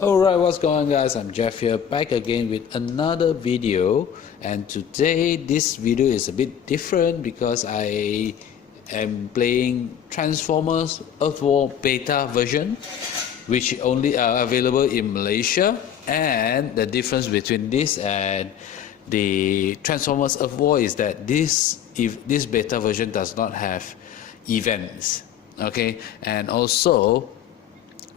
Alright, what's going on, guys? I'm Jeff here, back again with another video. And today this video is a bit different because I am playing Transformers Earth War beta version, which only are available in Malaysia. And the difference between this and the Transformers Earth War is that this beta version does not have events, okay? And also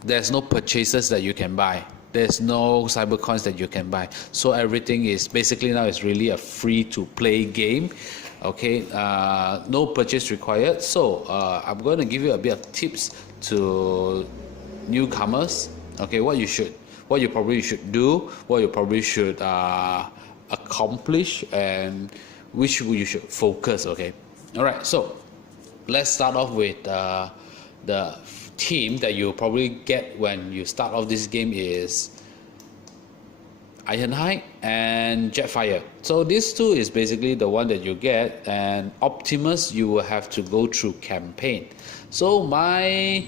there's no purchases that you can buy. There's no cyber coins that you can buy. So everything is basically now is really a free to play game. Okay, no purchase required. So I'm going to give you a bit of tips to newcomers. Okay, what you probably should do, what you probably should accomplish, and which you should focus. Okay, all right. So let's start off with the team that you'll probably get when you start off this game is Ironhide and Jetfire. So these two is basically the one that you get, and Optimus you will have to go through campaign. So my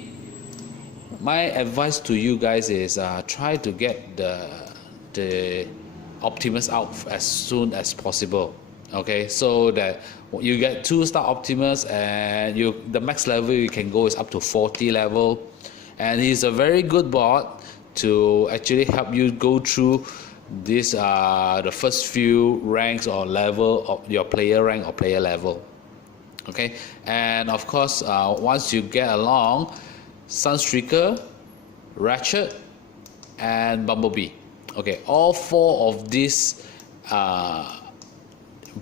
advice to you guys is try to get the Optimus out as soon as possible. Okay, so that you get 2-star Optimus, and the max level you can go is up to 40 level, and he's a very good bot to actually help you go through this the first few ranks or level of your player rank or player level. Okay, and of course once you get along, Sunstreaker, Ratchet, and Bumblebee. Okay, all 4 of these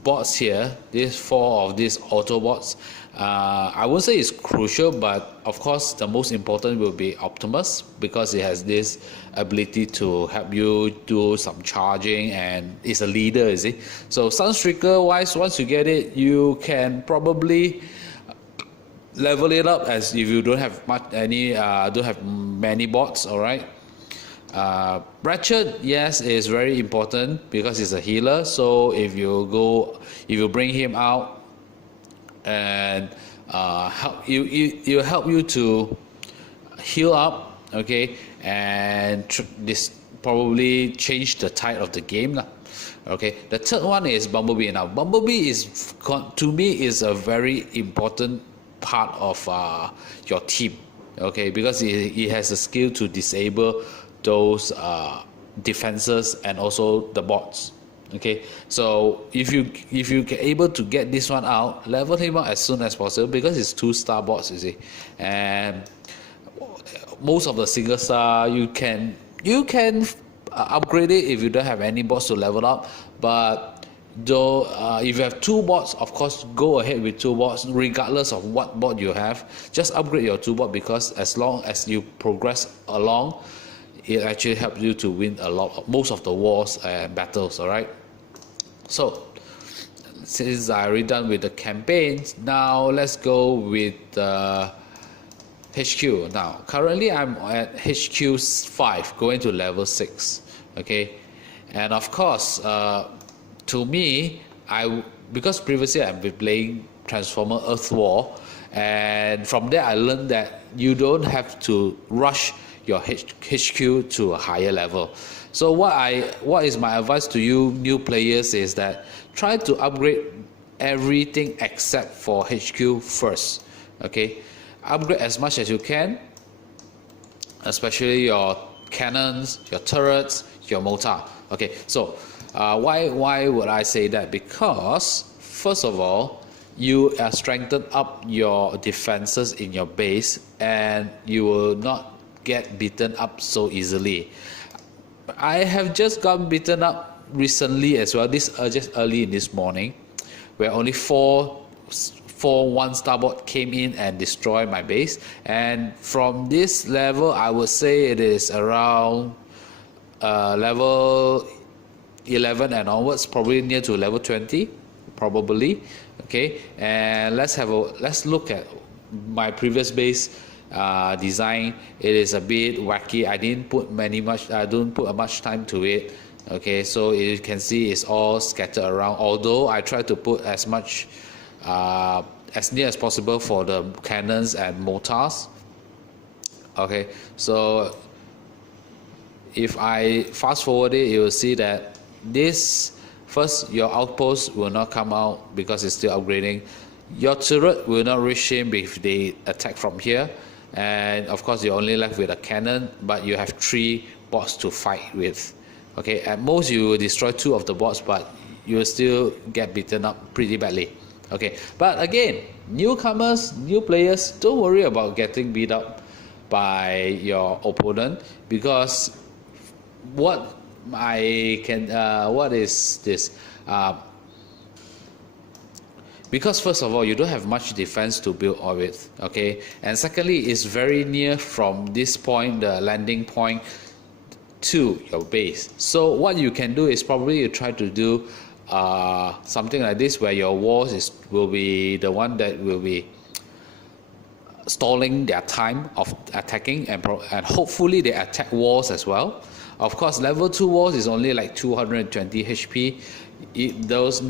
bots here, these 4 of these Autobots, I won't say it's crucial, but of course the most important will be Optimus, because it has this ability to help you do some charging and it's a leader, you see. So Sunstreaker wise, once you get it, you can probably level it up as if you don't have many bots. All right. Ratchet, yes, is very important because he's a healer. So if you bring him out and help you to heal up, okay, and this probably change the tide of the game now. Okay, the third one is Bumblebee. Now Bumblebee is, to me, is a very important part of your team, okay, because he has a skill to disable those defenses and also the bots. Okay, so if you get able to get this one out, level him out as soon as possible, because it's 2-star bots, you see. And most of the single star you can upgrade it if you don't have any bots to level up. But though if you have 2 bots, of course go ahead with 2 bots regardless of what bot you have. Just upgrade your 2 bots, because as long as you progress along, it actually helps you to win most of the wars and battles. All right, so since I already done with the campaigns, now let's go with HQ. Now currently I'm at HQ 5, going to level 6. Okay, and of course to me, because previously I've been playing Transformer Earth War, and from there I learned that you don't have to rush your HQ to a higher level. So what is my advice to you new players is that try to upgrade everything except for HQ first. Okay, upgrade as much as you can, especially your cannons, your turrets, your mortar. Okay, so why would I say that? Because first of all, you strengthen up your defenses in your base, and you will not get beaten up so easily. I have just gotten beaten up recently as well, just early in this morning, where only 4 1-star bot came in and destroyed my base. And from this level, I would say it is around level 11 and onwards, probably near to level 20 probably. Okay, and let's look at my previous base design. It is a bit wacky. I don't put much time to it. Okay, so you can see it's all scattered around, although I try to put as much as near as possible for the cannons and mortars. Okay, so if I fast forward it, you will see that this first, your outpost will not come out because it's still upgrading. Your turret will not reach him if they attack from here, and of course you're only left with a cannon, but you have 3 bots to fight with. Okay, at most you will destroy 2 of the bots, but you will still get beaten up pretty badly. Okay, but again, newcomers, new players, don't worry about getting beat up by your opponent, because what is this? Because first of all, you don't have much defense to build on with, okay? And secondly, it's very near from this point, the landing point, to your base. So what you can do is probably you try to do something like this, where your walls will be the one that will be stalling their time of attacking, and hopefully they attack walls as well. Of course, level 2 walls is only like 220 HP. Those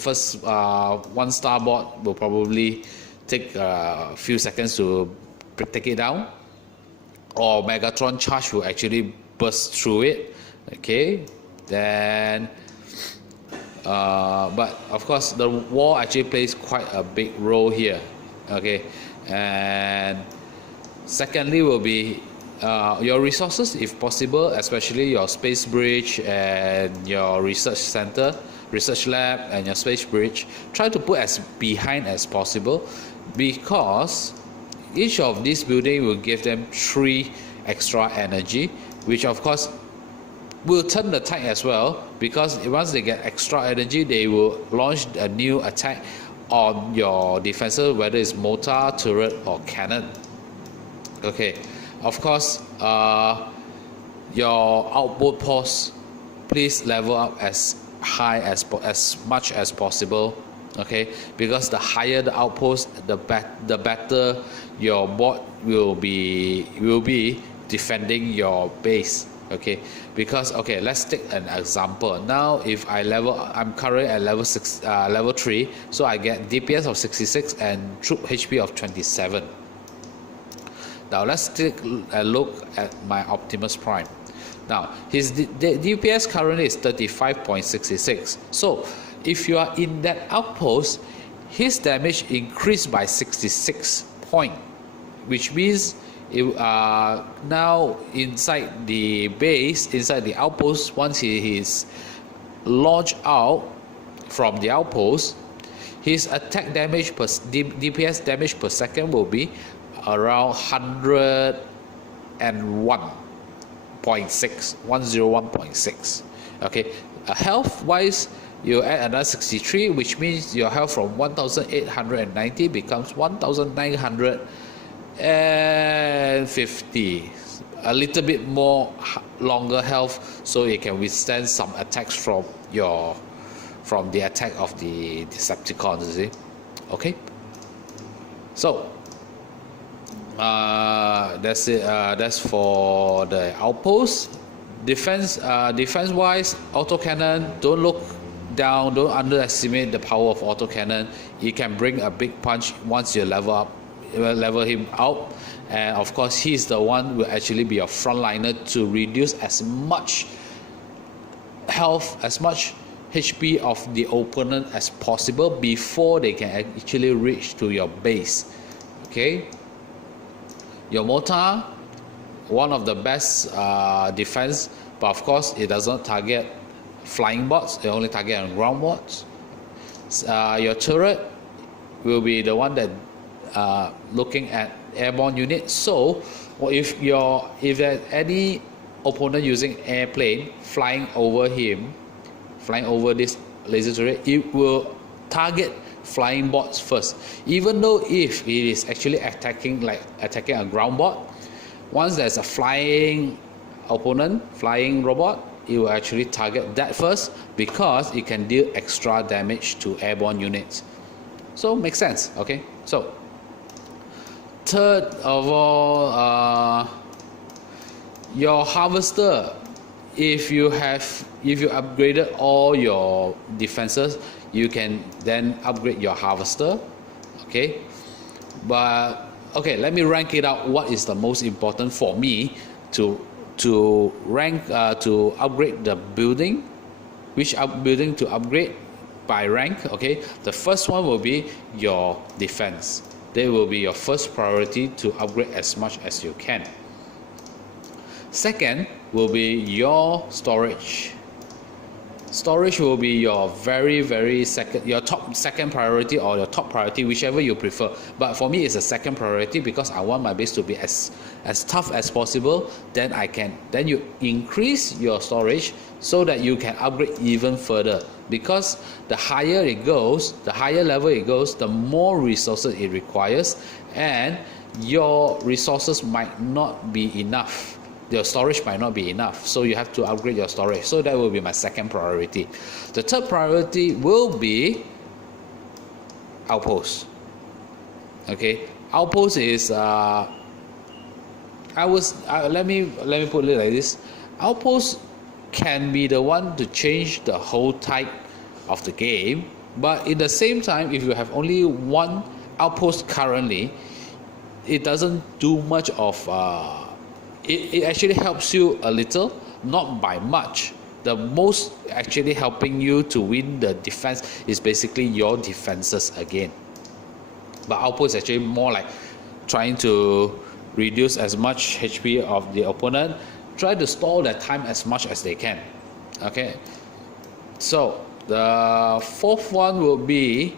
first 1-star bot will probably take a few seconds to take it down, or Megatron charge will actually burst through it. Okay, then but of course the wall actually plays quite a big role here. Okay, and secondly will be your resources, if possible, especially your space bridge and your research center, research lab, and your space bridge. Try to put as behind as possible, because each of these buildings will give them 3 extra energy, which of course will turn the tide as well, because once they get extra energy, they will launch a new attack on your defenses, whether it's mortar, turret, or cannon. Okay, of course, your outboard posts, please level up as high as much as possible. Okay, because the higher the outpost, the better your bot will be defending your base. Okay, because okay, let's take an example. Now if I'm currently at level 3, so I get DPS of 66 and troop HP of 27. Now let's take a look at my Optimus Prime. Now his DPS currently is 35.66. So if you are in that outpost, his damage increased by 66 points, which means now inside the base, inside the outpost, once he is launched out from the outpost, his attack damage per DPS damage per second will be around 101.6. Okay, health wise, you add another 63, which means your health from 1890 becomes 1950, a little bit more longer health, so it can withstand some attacks from the attack of the Decepticons, you see. Okay, so that's it. That's for the outpost. Defense wise, autocannon, don't look down, don't underestimate the power of autocannon. It can bring a big punch once you level him out, and of course he's the one who will actually be your frontliner to reduce as much health, as much HP of the opponent as possible before they can actually reach to your base. Okay, your mortar, one of the best defense, but of course it does not target flying bots, it only target on ground bots. Your turret will be the one that looking at airborne units. So if there's any opponent using airplane flying over this laser turret, it will target flying bots first, even though if it is actually attacking a ground bot. Once there's a flying opponent, flying robot, it will actually target that first, because it can deal extra damage to airborne units. So makes sense. Okay, so third of all, your harvester, if you upgraded all your defenses, you can then upgrade your harvester. Okay, but okay, let me rank it out. What is the most important for me to to rank to upgrade the building, which building to upgrade by rank. Okay, the first one will be your defense. They will be your first priority to upgrade as much as you can. Second will be your storage. Storage will be your your second priority, or your top priority, whichever you prefer. But for me, it's a second priority because I want my base to be as tough as possible. Then you increase your storage so that you can upgrade even further. Because the higher it goes, the higher level it goes, the more resources it requires, and your resources might not be enough. Your storage might not be enough, so you have to upgrade your storage. So that will be my second priority. The third priority will be outpost. Okay, outpost is let me put it like this. Outpost can be the one to change the whole type of the game, but at the same time, if you have only one outpost currently, it doesn't do much of it actually helps you a little, not by much. The most actually helping you to win the defense is basically your defenses again. But outpost is actually more like trying to reduce as much HP of the opponent, try to stall their time as much as they can. Okay, so the fourth one will be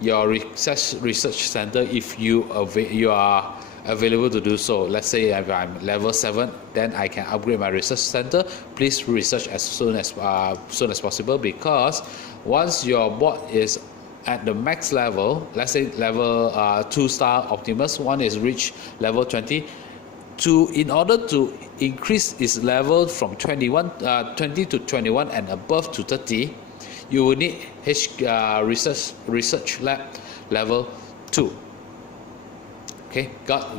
your research center if you are available to do so. Let's say if I'm level 7, then I can upgrade my research center. Please research as soon as possible, because once your bot is at the max level, let's say level 2-star Optimus, one is reach level 20. In order to increase its level from 20 to 21 and above to 30, you will need research lab level 2. Okay,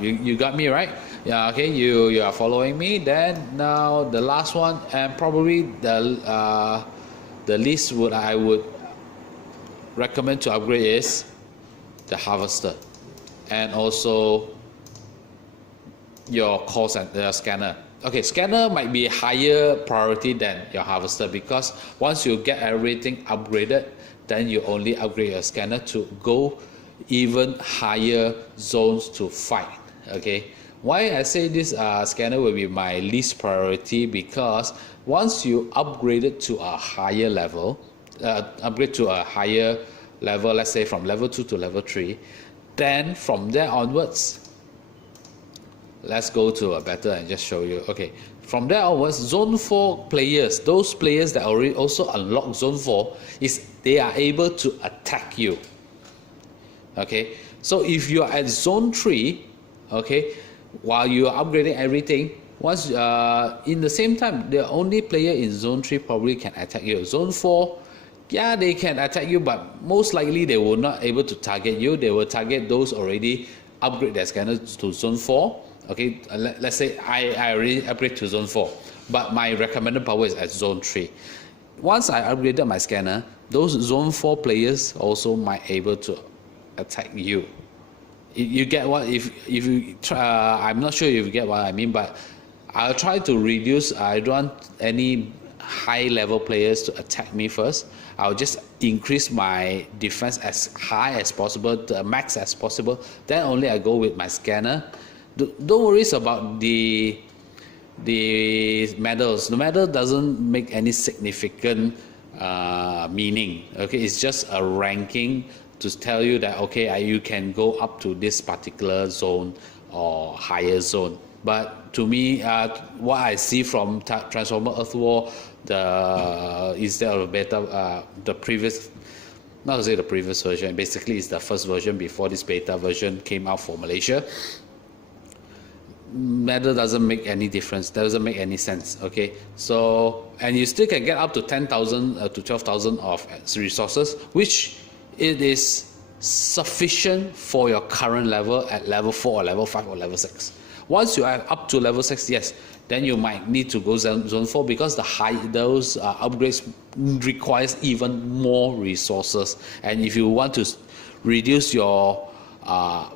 you got me right? Yeah. Okay, you are following me. Then now the last one, and probably the least I would recommend to upgrade is the harvester, and also your call center scanner. Okay, scanner might be higher priority than your harvester, because once you get everything upgraded, then you only upgrade your scanner to go even higher zones to fight. Okay, why I say this scanner will be my least priority, because once you upgrade it to a higher level, let's say from level 2 to level 3, then from there onwards, let's go to a better and just show you. Okay, from there onwards, zone 4 players, those players that already also unlock zone 4, they are able to attack you. Okay, so if you are at zone 3, okay, while you are upgrading everything, once in the same time, the only player in zone 3 probably can attack you. Zone 4, yeah, they can attack you, but most likely they will not able to target you. They will target those already upgrade their scanner to zone 4. Okay, let's say I already upgrade to zone 4, but my recommended power is at zone 3. Once I upgraded my scanner, those zone 4 players also might able to attack you. You get what? If you try, I'm not sure if you get what I mean, but I'll try to reduce. I don't want any high level players to attack me first. I'll just increase my defense as high as possible, the max as possible. Then only I go with my scanner. Don't worry about the medals. The medal doesn't make any significant meaning. Okay, it's just a ranking to tell you that, okay, you can go up to this particular zone or higher zone. But to me, what I see from Transformer Earth War, instead of beta, the previous, not to say the previous version, basically it's the first version before this beta version came out for Malaysia. Medal doesn't make any difference, doesn't make any sense. Okay, so, and you still can get up to 10,000 to 12,000 of resources, which it is sufficient for your current level at level 4 or level 5 or level 6. Once you are up to level 6, yes, then you might need to go zone 4, because those upgrades requires even more resources. And if you want to reduce your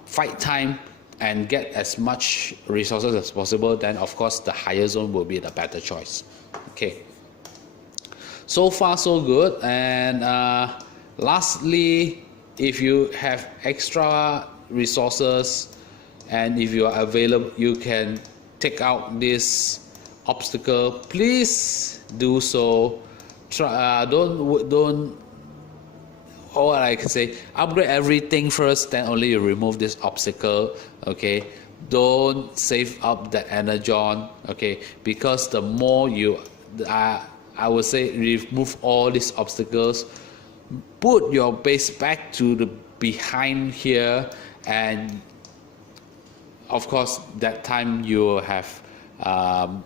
fight time and get as much resources as possible, then of course the higher zone will be the better choice. Okay, so far so good. And lastly, if you have extra resources and if you are available, you can take out this obstacle, please do so. Try, don't or I can say upgrade everything first, then only you remove this obstacle. Okay, don't save up the energon. Okay, because the more you I would say remove all these obstacles, put your base back to the behind here, and of course that time you will have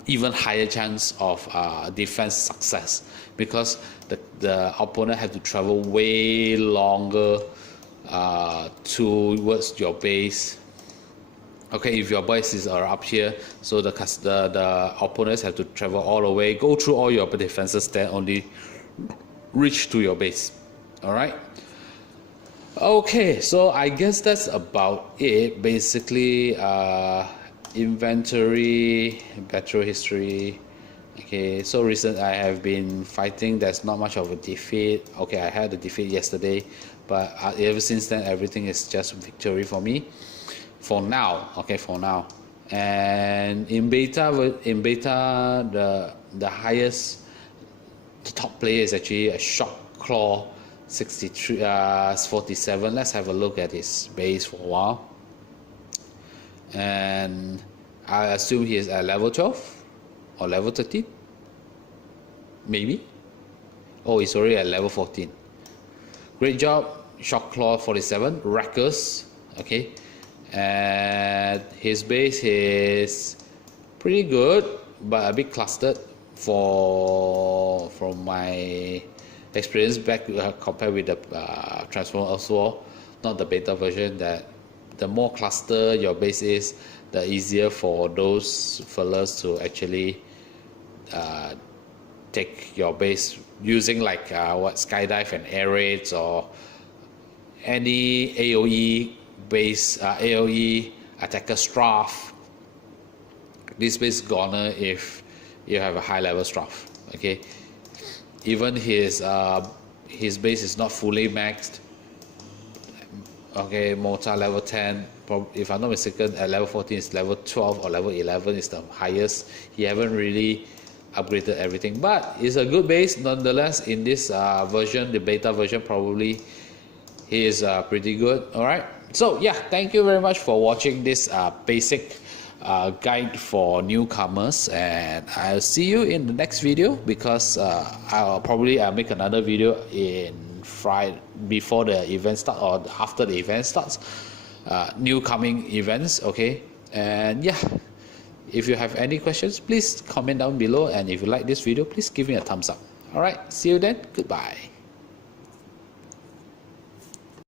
even higher chance of defense success, because the opponent have to travel way longer towards your base. Okay, if your base are up here, so the opponents have to travel all the way, go through all your defenses, then only reach to your base. All right. Okay, so I guess that's about it. Basically, inventory, battle history. Okay, so recent I have been fighting. There's not much of a defeat. Okay, I had a defeat yesterday, but ever since then everything is just victory for me. For now, okay, for now. And in beta, the highest, the top player is actually a Shock Claw 47. Let's have a look at his base for a while. And I assume he is at level 12 or level 13, maybe. Oh, he's already at level 14. Great job, Shock Claw 47, Wreckers. Okay, and his base is pretty good, but a bit clustered from my experience back compared with the Transformer also, not the beta version. That the more cluster your base is, the easier for those fellas to actually take your base using like skydive and air raids or any AOE base, AOE attacker strafe. This base is gonna if you have a high level strafe. Okay, even his base is not fully maxed. Okay, Mortar level 10, if I'm not mistaken, at level 14 is level 12 or level 11 is the highest. He haven't really upgraded everything, but it's a good base nonetheless. In this version, the beta version, probably he is pretty good. All right, so yeah, thank you very much for watching this basic guide for newcomers, and I'll see you in the next video, because I'll probably make another video in Friday before the event starts or after the event starts, new coming events. Okay, and yeah, if you have any questions, please comment down below, and if you like this video, please give me a thumbs up. All right, see you then. Goodbye.